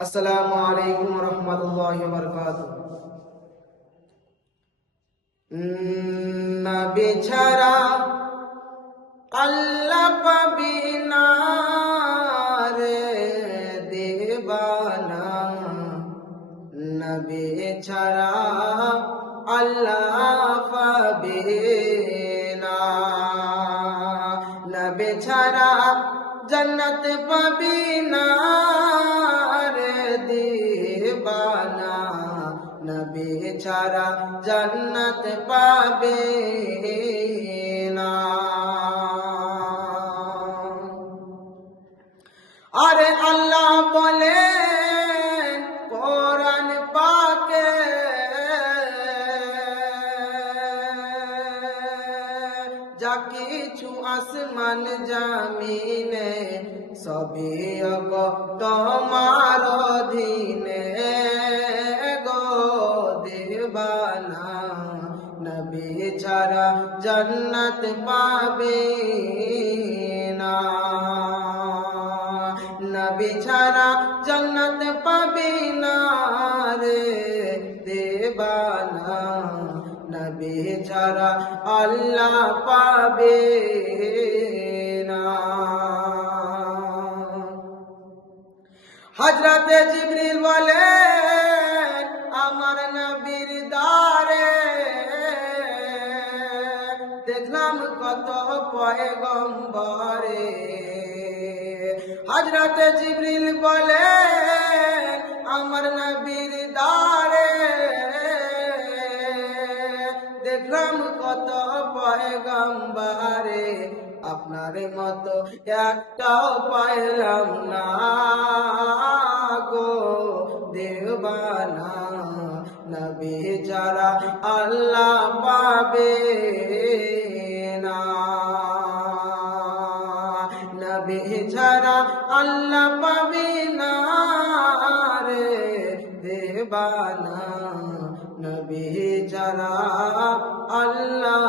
আসসালামু আলাইকুম রহমতুল্লাহি ওয়া বারাকাতুহু। নবী ছাড়া আল্লাহ পাবি না রে দেবানা, নবী ছাড়া আল্লাহ পাবি না। নবী ছাড়া জান্নাত পাবি না রে দেবানা, নবী ছাড়া জান্নাত পাবে না। আরে আল্লাহ বলেন কোরআন পাকে, যা কিছু আসমান জামিনে সবই গো তোমার অধীনে গো দেবানা, নবী ছাড়া জান্নাত পাবে না। নবী ছাড়া জান্নাত পাবে না রে দেবানা, নবী ছাড়া আল্লাহ পাবে না। হযরত জিবরিল বলেন আমার নবীর দারে দেখলাম কত পয়গম্বরে। হযরত জিবরিল বলেন আমার নবীর দারে দেখলাম কত পয়গম্বরে, আপনার মতো একটাও পাইলাম না গো দেবানা, নবী ছাড়া আল্লাহ পাবে না। নবী ছাড়া আল্লাহ পাবে না রে দেবানা, নবী ছাড়া আল্লাহ